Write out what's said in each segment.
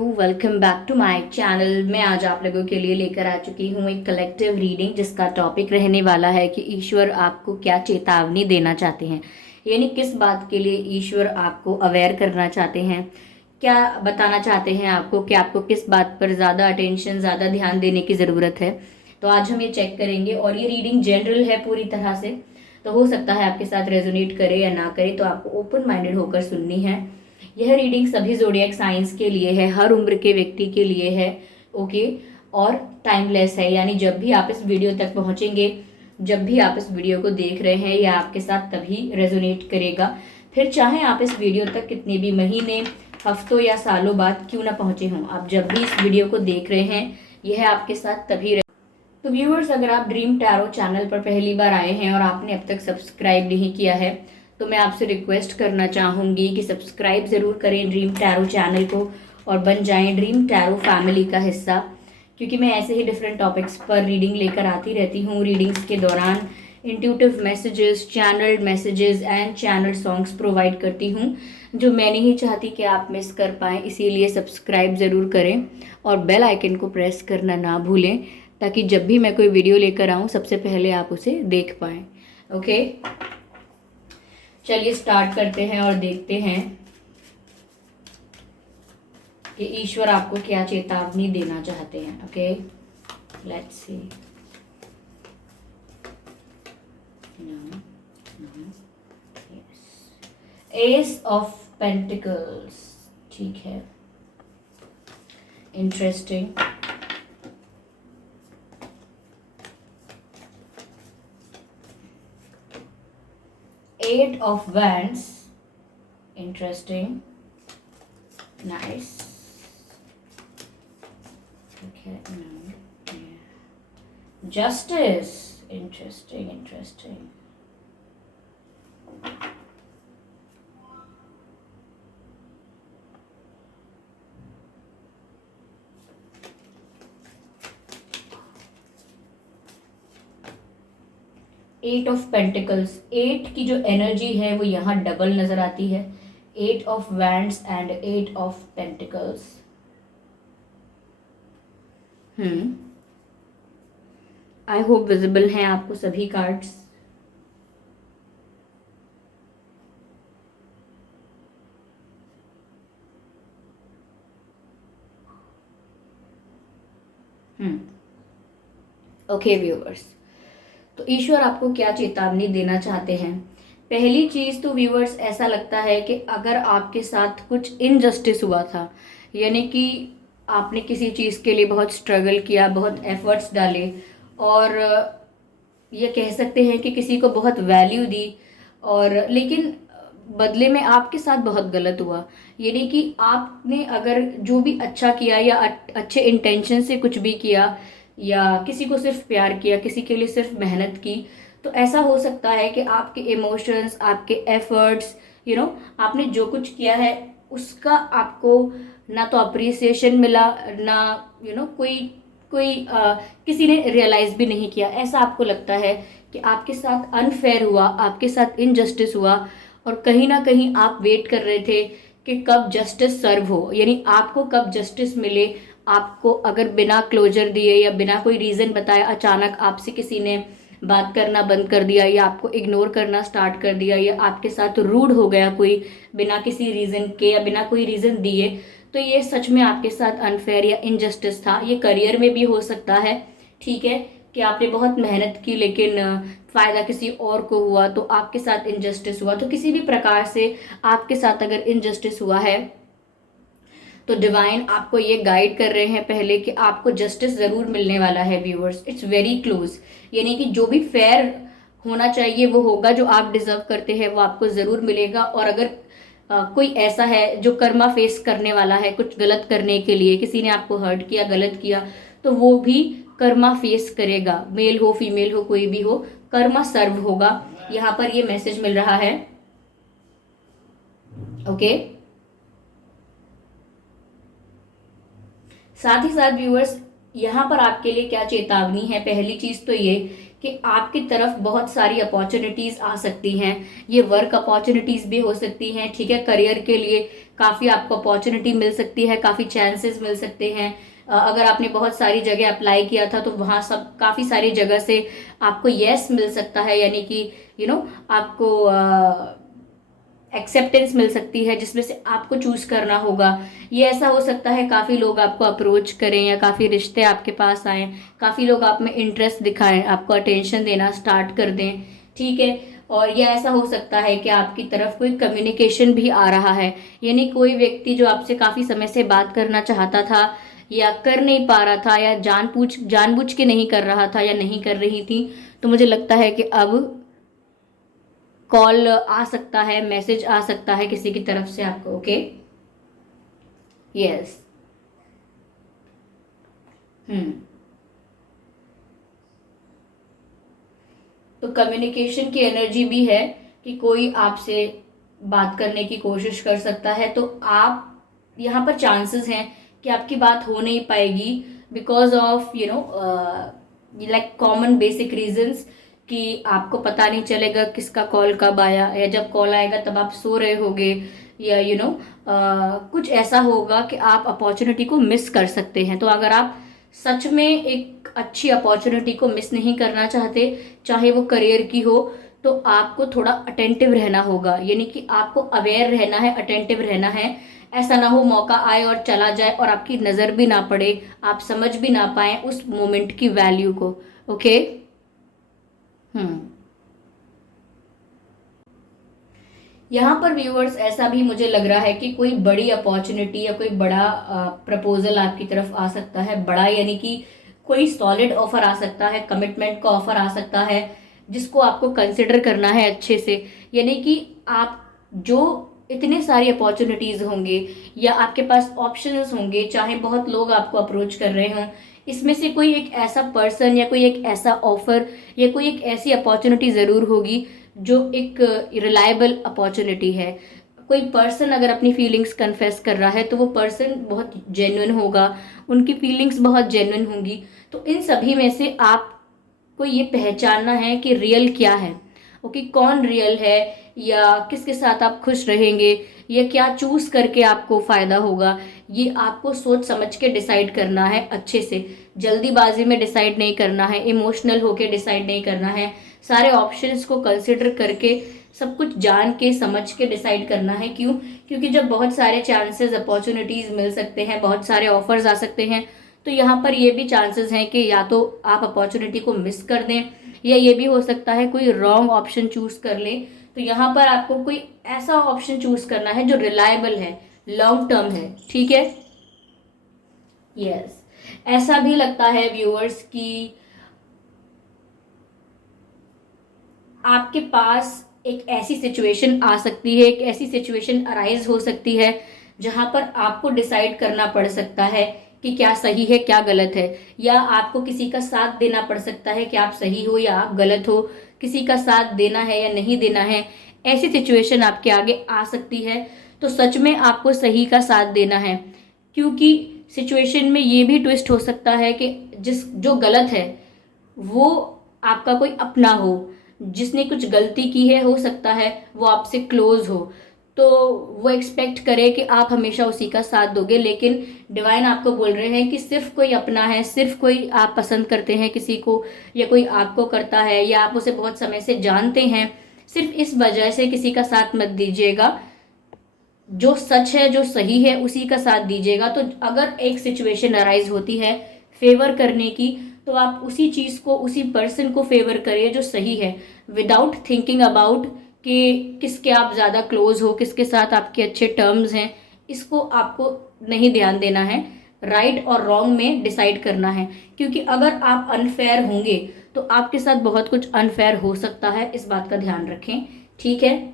Welcome back to my channel. मैं आज आप लोगों के लिए लेकर आ चुकी हूँ एक कलेक्टिव रीडिंग जिसका टॉपिक रहने वाला है कि ईश्वर आपको क्या चेतावनी देना चाहते हैं, यानी किस बात के लिए ईश्वर आपको अवेयर करना चाहते हैं, क्या बताना चाहते हैं आपको कि आपको किस बात पर ज़्यादा अटेंशन, ज़्यादा ध्यान देने की ज़रूरत है। तो आज हम ये चेक करेंगे और ये रीडिंग जनरल है पूरी तरह से, तो हो सकता है आपके साथ रेजोनेट करे या ना करे, तो आपको ओपन माइंडेड होकर सुननी है। यह रीडिंग सभी ज़ोडिएक साइंस के लिए है, हर उम्र के व्यक्ति के लिए है, ओके। और टाइमलेस है, यानी जब भी आप इस वीडियो तक पहुंचेंगे, जब भी आप इस वीडियो को देख रहे हैं, यह आपके साथ तभी रेजोनेट करेगा। फिर चाहे आप इस वीडियो तक कितने भी महीने, हफ्तों या सालों बाद क्यों ना पहुंचे हों, आप जब भी इस वीडियो को देख रहे हैं यह आपके साथ तभी तो व्यूअर्स, अगर आप ड्रीम टैरो चैनल पर पहली बार आए हैं और आपने अब तक सब्सक्राइब नहीं किया है तो मैं आपसे रिक्वेस्ट करना चाहूँगी कि सब्सक्राइब ज़रूर करें ड्रीम टैरो चैनल को और बन जाएं ड्रीम टैरो फैमिली का हिस्सा, क्योंकि मैं ऐसे ही डिफरेंट टॉपिक्स पर रीडिंग लेकर आती रहती हूँ। रीडिंग्स के दौरान intuitive messages, channelled messages and channel songs provide करती हूँ जो मैं नहीं चाहती कि आप मिस कर पाएँ। इसीलिए सब्सक्राइब ज़रूर करें और बेल आइकन को प्रेस करना ना भूलें, ताकि जब भी मैं कोई वीडियो लेकर आऊँ सबसे पहले आप उसे देख पाएँ। ओके, चलिए स्टार्ट करते हैं और देखते हैं कि ईश्वर आपको क्या चेतावनी देना चाहते हैं। Okay, let's see. S of pentacles, ठीक है, interesting. Eight of Wands, interesting, nice. Okay, no, yeah. Justice, interesting. Eight of pentacles, eight की जो एनर्जी है वो यहाँ डबल नजर आती है। Eight of wands and eight of pentacles. I hope visible हैं आपको सभी कार्ड्स। ओके व्यूअर्स, तो ईश्वर आपको क्या चेतावनी देना चाहते हैं। पहली चीज तो व्यूअर्स, ऐसा लगता है कि अगर आपके साथ कुछ इनजस्टिस हुआ था, यानी कि आपने किसी चीज के लिए बहुत स्ट्रगल किया, बहुत एफर्ट्स डाले और ये कह सकते हैं कि किसी को बहुत वैल्यू दी, और लेकिन बदले में आपके साथ बहुत गलत हुआ। यानी कि आपने अगर जो भी अच्छा किया या अच्छे इंटेंशन से कुछ भी किया, या किसी को सिर्फ प्यार किया, किसी के लिए सिर्फ मेहनत की, तो ऐसा हो सकता है कि आपके इमोशंस, आपके एफर्ट्स, आपने जो कुछ किया है उसका आपको ना तो अप्रिसिएशन मिला, ना कोई कोई किसी ने रियलाइज भी नहीं किया। ऐसा आपको लगता है कि आपके साथ अनफेयर हुआ, आपके साथ इनजस्टिस हुआ, और कहीं ना कहीं आप वेट कर रहे थे कि कब जस्टिस सर्व हो, यानी आपको कब जस्टिस मिले। आपको अगर बिना क्लोजर दिए या बिना कोई रीज़न बताए अचानक आपसे किसी ने बात करना बंद कर दिया, या आपको इग्नोर करना स्टार्ट कर दिया, या आपके साथ रूड हो गया कोई बिना किसी रीज़न के या बिना कोई रीज़न दिए, तो ये सच में आपके साथ अनफेयर या इनजस्टिस था। ये करियर में भी हो सकता है, ठीक है, कि आपने बहुत मेहनत की लेकिन फ़ायदा किसी और को हुआ, तो आपके साथ इनजस्टिस हुआ। तो किसी भी प्रकार से आपके साथ अगर इनजस्टिस हुआ है तो डिवाइन आपको ये गाइड कर रहे हैं पहले कि आपको जस्टिस ज़रूर मिलने वाला है व्यूअर्स। इट्स वेरी क्लोज, यानी कि जो भी फेयर होना चाहिए वो होगा, जो आप डिजर्व करते हैं वो आपको ज़रूर मिलेगा। और अगर कोई ऐसा है जो कर्मा फेस करने वाला है कुछ गलत करने के लिए, किसी ने आपको हर्ट किया, गलत किया, तो वो भी कर्मा फेस करेगा। मेल हो फीमेल हो कोई भी हो, कर्मा सर्व होगा। यहाँ पर ये मैसेज मिल रहा है। ओके, साथ ही साथ व्यूअर्स, यहाँ पर आपके लिए क्या चेतावनी है। पहली चीज तो ये कि आपकी तरफ बहुत सारी अपॉर्चुनिटीज आ सकती हैं। ये वर्क अपॉर्चुनिटीज भी हो सकती हैं, ठीक है, करियर के लिए काफ़ी आपको अपॉर्चुनिटी मिल सकती है, काफ़ी चांसेस मिल सकते हैं। अगर आपने बहुत सारी जगह अप्लाई किया था तो वहाँ सब काफ़ी सारी जगह से आपको यस मिल सकता है, यानी कि आपको एक्सेप्टेंस मिल सकती है, जिसमें से आपको चूज करना होगा। ये ऐसा हो सकता है काफ़ी लोग आपको अप्रोच करें या काफ़ी रिश्ते आपके पास आए, काफ़ी लोग आप में इंटरेस्ट दिखाएं, आपको अटेंशन देना स्टार्ट कर दें, ठीक है। और ये ऐसा हो सकता है कि आपकी तरफ कोई कम्युनिकेशन भी आ रहा है, यानी कोई व्यक्ति जो आपसे काफ़ी समय से बात करना चाहता था या कर नहीं पा रहा था या जानबूझ के नहीं कर रहा था या नहीं कर रही थी, तो मुझे लगता है कि अब कॉल आ सकता है, मैसेज आ सकता है किसी की तरफ से आपको। Okay, yes. हम्म। तो कम्युनिकेशन की एनर्जी भी है कि कोई आपसे बात करने की कोशिश कर सकता है, तो आप यहाँ पर चांसेस हैं कि आपकी बात हो नहीं पाएगी because of like common basic reasons, कि आपको पता नहीं चलेगा किसका कॉल कब आया, या जब कॉल आएगा तब आप सो रहे होगे, या कुछ ऐसा होगा कि आप अपॉर्चुनिटी को मिस कर सकते हैं। तो अगर आप सच में एक अच्छी अपॉर्चुनिटी को मिस नहीं करना चाहते, चाहे वो करियर की हो, तो आपको थोड़ा अटेंटिव रहना होगा, यानी कि आपको अवेयर रहना है, अटेंटिव रहना है। ऐसा ना हो मौका आए और चला जाए और आपकी नज़र भी ना पड़े, आप समझ भी ना पाए उस मोमेंट की वैल्यू को। ओके। हम्म। यहाँ पर व्यूअर्स ऐसा भी मुझे लग रहा है कि कोई बड़ी अपॉर्चुनिटी या कोई बड़ा प्रपोजल आपकी तरफ आ सकता है, बड़ा यानी कि कोई सॉलिड ऑफर आ सकता है, कमिटमेंट का ऑफर आ सकता है, जिसको आपको कंसिडर करना है अच्छे से। यानी कि आप जो इतने सारी अपॉर्चुनिटीज होंगे या आपके पास ऑप्शंस होंगे, चाहे बहुत लोग आपको अप्रोच कर रहे हों, इसमें से कोई एक ऐसा पर्सन या कोई एक ऐसा ऑफर या कोई एक ऐसी अपॉर्चुनिटी ज़रूर होगी जो एक रिलायबल अपॉर्चुनिटी है। कोई पर्सन अगर अपनी फीलिंग्स कन्फेस कर रहा है तो वो पर्सन बहुत जेन्युइन होगा, उनकी फीलिंग्स बहुत जेन्युइन होंगी। तो इन सभी में से आपको ये पहचानना है कि रियल क्या है। ओके, कौन रियल है, या किसके साथ आप खुश रहेंगे, या क्या चूज करके आपको फायदा होगा, ये आपको सोच समझ के डिसाइड करना है अच्छे से। जल्दीबाजी में डिसाइड नहीं करना है, इमोशनल होके डिसाइड नहीं करना है, सारे ऑप्शंस को कंसिडर करके सब कुछ जान के समझ के डिसाइड करना है। क्यों? क्योंकि जब बहुत सारे चांसेस, अपॉर्चुनिटीज मिल सकते हैं, बहुत सारे ऑफर्स आ सकते हैं, तो यहाँ पर ये भी चांसेस हैं कि या तो आप अपॉर्चुनिटी को मिस कर दें, या ये भी हो सकता है कोई रॉन्ग ऑप्शन चूज कर लें। तो यहाँ पर आपको कोई ऐसा ऑप्शन चूज करना है जो रिलायबल है, लॉन्ग टर्म है, ठीक है। यस। ऐसा भी लगता है व्यूअर्स कि आपके पास एक ऐसी सिचुएशन आ सकती है, एक ऐसी सिचुएशन अराइज हो सकती है जहां पर आपको डिसाइड करना पड़ सकता है कि क्या सही है क्या गलत है, या आपको किसी का साथ देना पड़ सकता है कि आप सही हो या आप गलत हो, किसी का साथ देना है या नहीं देना है। ऐसी सिचुएशन आपके आगे आ सकती है, तो सच में आपको सही का साथ देना है, क्योंकि सिचुएशन में ये भी ट्विस्ट हो सकता है कि जो गलत है वो आपका कोई अपना हो, जिसने कुछ गलती की है, हो सकता है वो आपसे क्लोज हो, तो वो एक्सपेक्ट करे कि आप हमेशा उसी का साथ दोगे। लेकिन डिवाइन आपको बोल रहे हैं कि सिर्फ कोई अपना है, सिर्फ कोई आप पसंद करते हैं किसी को, या कोई आपको करता है, या आप उसे बहुत समय से जानते हैं, सिर्फ इस वजह से किसी का साथ मत दीजिएगा। जो सच है, जो सही है, उसी का साथ दीजिएगा। तो अगर एक सिचुएशन अराइज होती है फेवर करने की, तो आप उसी चीज को, उसी पर्सन को फेवर करिए जो सही है, विदाउट थिंकिंग अबाउट कि किसके आप ज्यादा क्लोज हो, किसके साथ आपके अच्छे टर्म्स हैं। इसको आपको नहीं ध्यान देना है, राइट और रॉन्ग में डिसाइड करना है। क्योंकि अगर आप अनफेयर होंगे तो आपके साथ बहुत कुछ अनफेयर हो सकता है, इस बात का ध्यान रखें, ठीक है।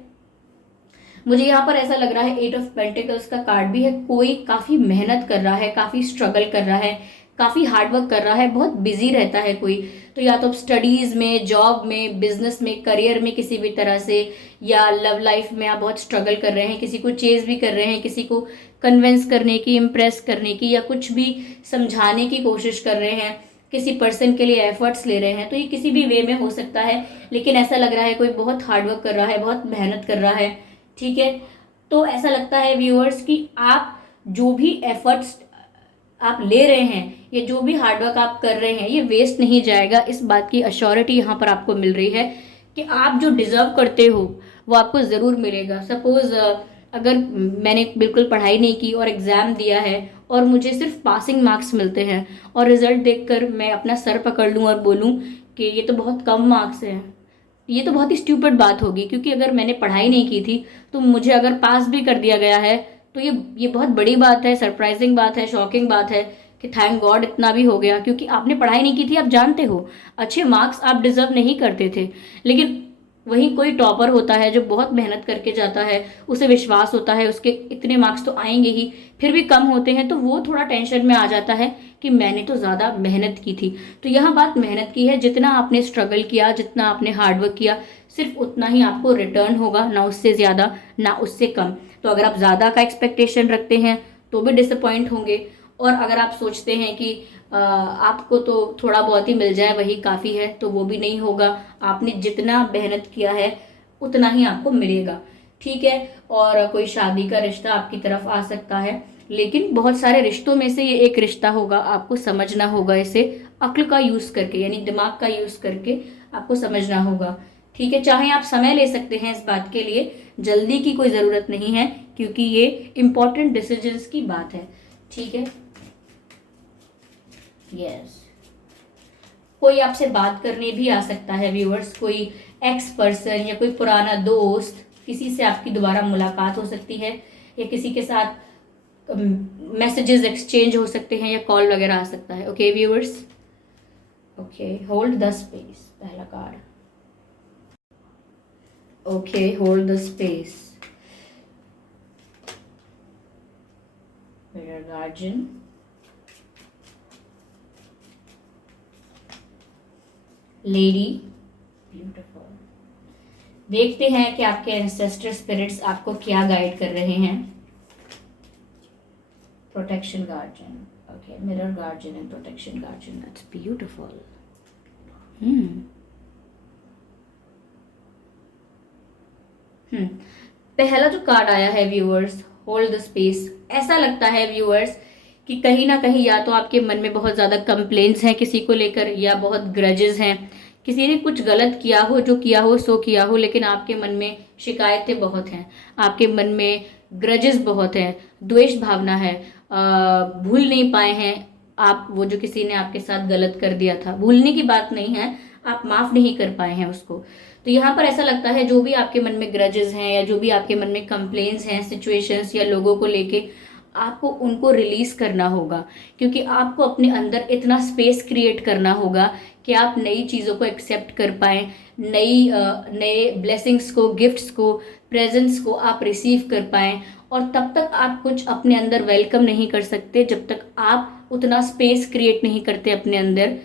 मुझे यहाँ पर ऐसा लग रहा है 8 ऑफ पेंटिकल्स का कार्ड भी है। कोई काफी मेहनत कर रहा है, काफी स्ट्रगल कर रहा है, काफी हार्डवर्क कर रहा है, बहुत बिजी रहता है कोई। तो या तो स्टडीज में, जॉब में, बिजनेस में, करियर में, किसी भी तरह से, या लव लाइफ में आप बहुत स्ट्रगल कर रहे हैं, किसी को चेज भी कर रहे हैं, किसी को कन्विंस करने की, इम्प्रेस करने की, या कुछ भी समझाने की कोशिश कर रहे हैं, किसी पर्सन के लिए एफर्ट्स ले रहे हैं। तो ये किसी भी वे में हो सकता है, लेकिन ऐसा लग रहा है कोई बहुत हार्डवर्क कर रहा है, बहुत मेहनत कर रहा है, ठीक है। तो ऐसा लगता है व्यूअर्स कि आप जो भी एफर्ट्स आप ले रहे हैं, ये जो भी हार्डवर्क आप कर रहे हैं, ये वेस्ट नहीं जाएगा। इस बात की अश्योरिटी यहाँ पर आपको मिल रही है कि आप जो डिजर्व करते हो वो आपको ज़रूर मिलेगा। सपोज अगर मैंने बिल्कुल पढ़ाई नहीं की और एग्ज़ाम दिया है और मुझे सिर्फ पासिंग मार्क्स मिलते हैं और रिजल्ट देखकर मैं अपना सर पकड़ लूँ और बोलूँ कि ये तो बहुत कम मार्क्स हैं, ये तो बहुत ही स्टूपिड बात होगी। क्योंकि अगर मैंने पढ़ाई नहीं की थी तो मुझे अगर पास भी कर दिया गया है तो ये बहुत बड़ी बात है, सरप्राइजिंग बात है, शॉकिंग बात है कि थैंक गॉड इतना भी हो गया। क्योंकि आपने पढ़ाई नहीं की थी, आप जानते हो अच्छे मार्क्स आप डिजर्व नहीं करते थे। लेकिन वहीं कोई टॉपर होता है जो बहुत मेहनत करके जाता है, उसे विश्वास होता है उसके इतने मार्क्स तो आएंगे ही, फिर भी कम होते हैं तो वो थोड़ा टेंशन में आ जाता है कि मैंने तो ज़्यादा मेहनत की थी। तो यहाँ बात मेहनत की है, जितना आपने स्ट्रगल किया, जितना आपने हार्डवर्क किया, सिर्फ उतना ही आपको रिटर्न होगा, ना उससे ज़्यादा ना उससे कम। तो अगर आप ज़्यादा का एक्सपेक्टेशन रखते हैं तो भी डिसअपॉइंट होंगे, और अगर आप सोचते हैं कि आपको तो थोड़ा बहुत ही मिल जाए वही काफ़ी है, तो वो भी नहीं होगा। आपने जितना मेहनत किया है उतना ही आपको मिलेगा, ठीक है। और कोई शादी का रिश्ता आपकी तरफ आ सकता है, लेकिन बहुत सारे रिश्तों में से ये एक रिश्ता होगा, आपको समझना होगा इसे अक्ल का यूज़ करके, यानी दिमाग का यूज़ करके आपको समझना होगा, ठीक है। चाहे आप समय ले सकते हैं इस बात के लिए, जल्दी की कोई ज़रूरत नहीं है, क्योंकि ये इम्पोर्टेंट डिसीजंस की बात है, ठीक है। यस, कोई आपसे बात करने भी आ सकता है व्यूअर्स, कोई एक्स पर्सन या कोई पुराना दोस्त, किसी से आपकी दोबारा मुलाकात हो सकती है, या किसी के साथ मैसेजेस एक्सचेंज हो सकते हैं, या कॉल वगैरह आ सकता है। Okay viewers, okay, hold the space, पहला card. Okay, hold the space, mirror guardian, lady, beautiful. देखते हैं कि आपके एंसेस्टर स्पिरिट्स आपको क्या गाइड कर रहे हैं। Protection guardian, okay, mirror guardian and protection guardian, that's beautiful. पहला जो कार्ड आया है व्यूअर्स, होल्ड द स्पेस, ऐसा लगता है व्यूअर्स कि कहीं ना कहीं या तो आपके मन में बहुत ज़्यादा कंप्लेंट्स हैं किसी को लेकर, या बहुत ग्रजेस हैं, किसी ने कुछ गलत किया हो, जो किया हो सो किया हो, लेकिन आपके मन में शिकायतें बहुत हैं, आपके मन में ग्रजेस बहुत हैं, द्वेष भावना है, भूल नहीं पाए हैं आप वो जो किसी ने आपके साथ गलत कर दिया था। भूलने की बात नहीं है, आप माफ नहीं कर पाए हैं उसको। तो यहाँ पर ऐसा लगता है जो भी आपके मन में ग्रजेस हैं, या जो भी आपके मन में कंप्लेन्स हैं सिचुएशंस या लोगों को लेके, आपको उनको रिलीज करना होगा। क्योंकि आपको अपने अंदर इतना स्पेस क्रिएट करना होगा कि आप नई चीज़ों को एक्सेप्ट कर पाएँ, नए ब्लेसिंग्स को, गिफ्ट्स को, प्रेजेंट्स को आप रिसीव कर पाएँ। और तब तक आप कुछ अपने अंदर वेलकम नहीं कर सकते जब तक आप उतना स्पेस क्रिएट नहीं करते अपने अंदर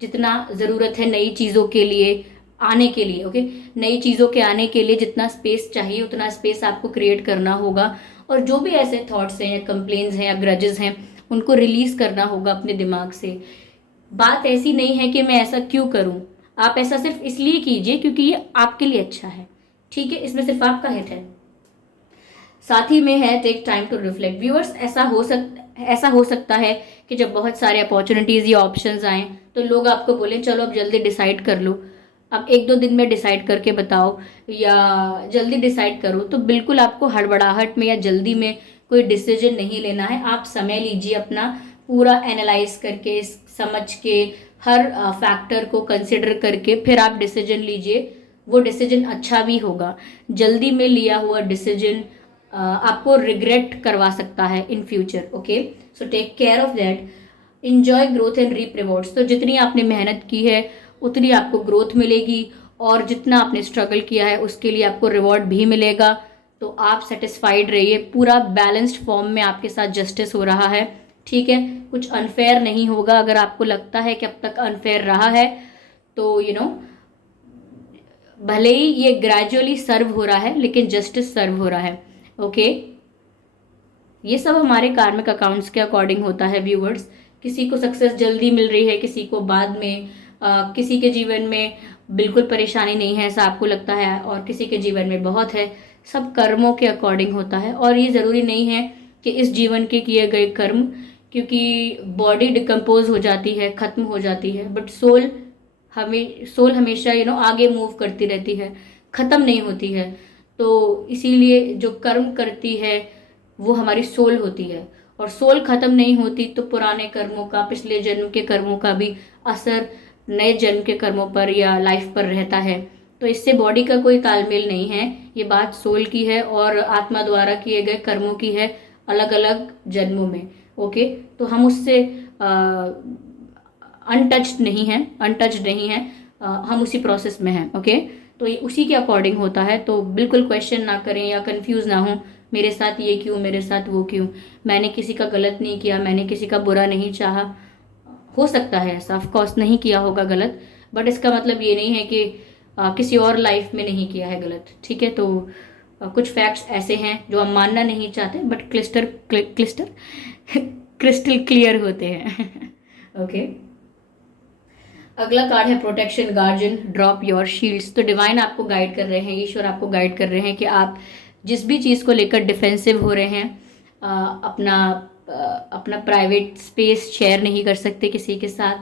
जितना ज़रूरत है नई चीज़ों के लिए आने के लिए। ओके, नई चीज़ों के आने के लिए जितना स्पेस चाहिए उतना स्पेस आपको क्रिएट करना होगा। और जो भी ऐसे थॉट्स हैं या कंप्लेन्स हैं या ग्रजेस हैं, उनको रिलीज करना होगा अपने दिमाग से। बात ऐसी नहीं है कि मैं ऐसा क्यों करूं, आप ऐसा सिर्फ इसलिए कीजिए क्योंकि ये आपके लिए अच्छा है, ठीक है। इसमें सिर्फ आपका हित है। साथ ही में है take time to reflect. Viewers, ऐसा हो सकता है कि जब बहुत सारे अपॉर्चुनिटीज़ या ऑप्शंस आएँ तो लोग आपको बोलें चलो अब जल्दी डिसाइड कर लो, अब 1-2 दिन में डिसाइड करके बताओ, या जल्दी डिसाइड करो। तो बिल्कुल आपको हड़बड़ाहट में या जल्दी में कोई डिसीजन नहीं लेना है। आप समय लीजिए अपना, पूरा एनालाइज करके, समझ के, हर फैक्टर को कंसिडर करके फिर आप डिसीजन लीजिए। वो डिसीजन अच्छा भी होगा। जल्दी में लिया हुआ डिसीजन आपको रिग्रेट करवा सकता है in future. Okay, so take care of that. Enjoy growth and reap rewards. तो जितनी आपने मेहनत की है उतनी आपको ग्रोथ मिलेगी, और जितना आपने स्ट्रगल किया है उसके लिए आपको रिवॉर्ड भी मिलेगा। तो आप सेटिस्फाइड रहिए, पूरा बैलेंस्ड फॉर्म में आपके साथ जस्टिस हो रहा है, ठीक है। कुछ अनफेयर नहीं होगा। अगर आपको लगता है कि अब तक अनफेयर रहा है तो भले ही ये ग्रेजुअली सर्व हो रहा है लेकिन जस्टिस सर्व हो रहा है। ओके, ये सब हमारे कार्मिक अकाउंट्स के अकॉर्डिंग होता है व्यूवर्स। किसी को सक्सेस जल्दी मिल रही है, किसी को बाद में, किसी के जीवन में बिल्कुल परेशानी नहीं है ऐसा आपको लगता है, और किसी के जीवन में बहुत है। सब कर्मों के अकॉर्डिंग होता है, और ये ज़रूरी नहीं है कि इस जीवन के किए गए कर्म, क्योंकि बॉडी डिकम्पोज हो जाती है, ख़त्म हो जाती है, बट सोल हमेशा आगे मूव करती रहती है, ख़त्म नहीं होती है। तो इसीलिए जो कर्म करती है वो हमारी सोल होती है, और सोल ख़त्म नहीं होती तो पुराने कर्मों का, पिछले जन्म के कर्मों का भी असर नए जन्म के कर्मों पर या लाइफ पर रहता है। तो इससे बॉडी का कोई तालमेल नहीं है, ये बात सोल की है और आत्मा द्वारा किए गए कर्मों की है, अलग अलग जन्मों में। ओके, तो हम उससे अनटच्ड नहीं है, हम उसी प्रोसेस में हैं। ओके, तो ये उसी के अकॉर्डिंग होता है। तो बिल्कुल क्वेश्चन ना करें या कंफ्यूज ना हो, मेरे साथ ये क्यों, मेरे साथ वो क्यों। मैंने किसी का गलत नहीं किया, मैंने किसी का बुरा नहीं चाहा। हो सकता है ऐसा, ऑफ कोर्स नहीं किया होगा गलत, बट इसका मतलब ये नहीं है कि किसी और लाइफ में नहीं किया है गलत। ठीक है, तो कुछ फैक्ट्स ऐसे हैं जो हम मानना नहीं चाहते, बट क्रिस्टल क्लियर होते हैं। ओके, अगला कार्ड है protection guardian, drop your shields. तो डिवाइन आपको गाइड कर रहे हैं, ईश्वर आपको गाइड कर रहे हैं कि आप जिस भी चीज़ को लेकर डिफेंसिव हो रहे हैं, अपना प्राइवेट स्पेस शेयर नहीं कर सकते किसी के साथ,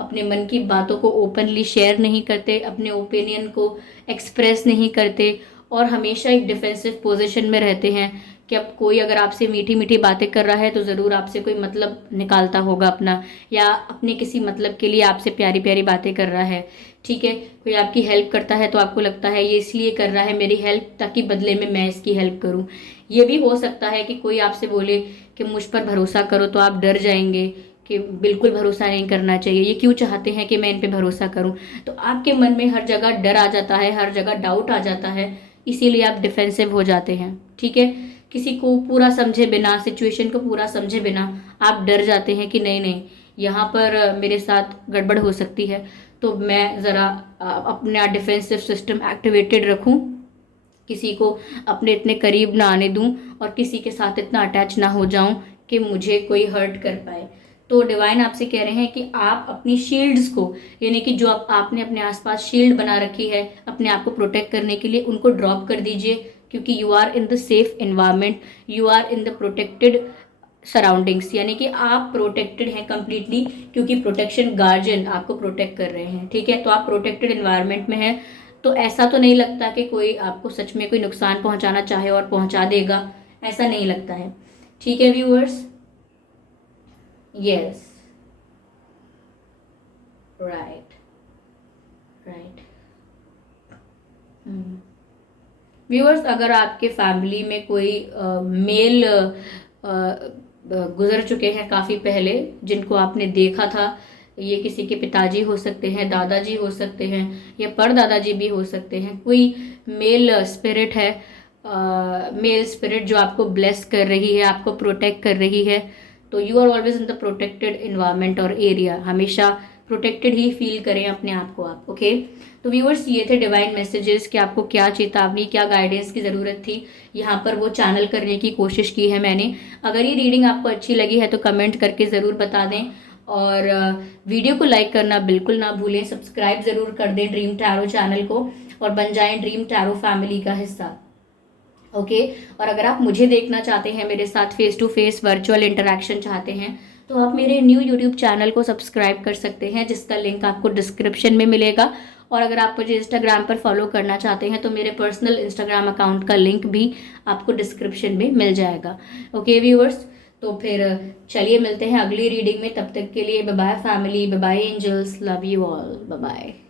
अपने मन की बातों को ओपनली शेयर नहीं करते, अपने ओपिनियन को एक्सप्रेस नहीं करते, और हमेशा एक डिफेंसिव पोजीशन में रहते हैं कि अब कोई अगर आपसे मीठी मीठी बातें कर रहा है तो ज़रूर आपसे कोई मतलब निकालता होगा अपना, या अपने किसी मतलब के लिए आपसे प्यारी प्यारी बातें कर रहा है। ठीक है, कोई आपकी हेल्प करता है तो आपको लगता है ये इसलिए कर रहा है मेरी हेल्प, ताकि बदले में मैं इसकी हेल्प करूं। ये भी हो सकता है कि कोई आपसे बोले कि मुझ पर भरोसा करो, तो आप डर जाएंगे कि बिल्कुल भरोसा नहीं करना चाहिए, ये क्यों चाहते हैं कि मैं इन पे भरोसा करूं। तो आपके मन में हर जगह डर आ जाता है, हर जगह डाउट आ जाता है, इसीलिए आप डिफेंसिव हो जाते हैं। ठीक है, किसी को पूरा समझे बिना, सिचुएशन को पूरा समझे बिना आप डर जाते हैं कि नहीं नहीं, यहाँ पर मेरे साथ गड़बड़ हो सकती है, तो मैं ज़रा अपना डिफेंसिव सिस्टम एक्टिवेटेड रखूं, किसी को अपने इतने करीब ना आने दूं, और किसी के साथ इतना अटैच ना हो जाऊं कि मुझे कोई हर्ट कर पाए। तो डिवाइन आपसे कह रहे हैं कि आप अपनी शील्ड्स को, यानी कि जो आपने अपने आसपास शील्ड बना रखी है अपने आप को प्रोटेक्ट करने के लिए, उनको ड्रॉप कर दीजिए, क्योंकि you are in the safe environment, you are in the protected surroundings, यानी कि आप प्रोटेक्टेड हैं कंप्लीटली, क्योंकि प्रोटेक्शन गार्जियन आपको प्रोटेक्ट कर रहे हैं। ठीक है, तो आप प्रोटेक्टेड एनवायरनमेंट में हैं, तो ऐसा तो नहीं लगता कि कोई आपको सच में कोई नुकसान पहुंचाना चाहे और पहुंचा देगा, ऐसा नहीं लगता है। ठीक है viewers, yes, right right. Viewers, अगर आपके फैमिली में कोई मेल गुजर चुके हैं काफ़ी पहले, जिनको आपने देखा था, ये किसी के पिताजी हो सकते हैं, दादाजी हो सकते हैं, या परदादाजी भी हो सकते हैं, कोई मेल स्पिरिट है, मेल स्पिरिट जो आपको ब्लेस कर रही है, आपको प्रोटेक्ट कर रही है, तो you are always in the protected environment और एरिया, हमेशा प्रोटेक्टेड ही फील करें अपने आप को आप। ओके, तो व्यूअर्स, ये थे डिवाइन मैसेजेस कि आपको क्या चेतावनी, क्या गाइडेंस की ज़रूरत थी, यहाँ पर वो चैनल करने की कोशिश की है मैंने। अगर ये रीडिंग आपको अच्छी लगी है तो कमेंट करके ज़रूर बता दें, और वीडियो को लाइक करना बिल्कुल ना भूलें, सब्सक्राइब ज़रूर कर दें ड्रीम टैरो चैनल को, और बन जाएं ड्रीम टैरो फैमिली का हिस्सा। ओके, और अगर आप मुझे देखना चाहते हैं, मेरे साथ face to face virtual interaction चाहते हैं, तो आप मेरे न्यू यूट्यूब चैनल को सब्सक्राइब कर सकते हैं, जिसका लिंक आपको डिस्क्रिप्शन में मिलेगा। और अगर आप मुझे इंस्टाग्राम पर फॉलो करना चाहते हैं तो मेरे पर्सनल इंस्टाग्राम अकाउंट का लिंक भी आपको डिस्क्रिप्शन में मिल जाएगा। ओके व्यूअर्स, तो फिर चलिए मिलते हैं अगली रीडिंग में, तब तक के लिए bye bye family, bye bye angels, love you all, bye bye.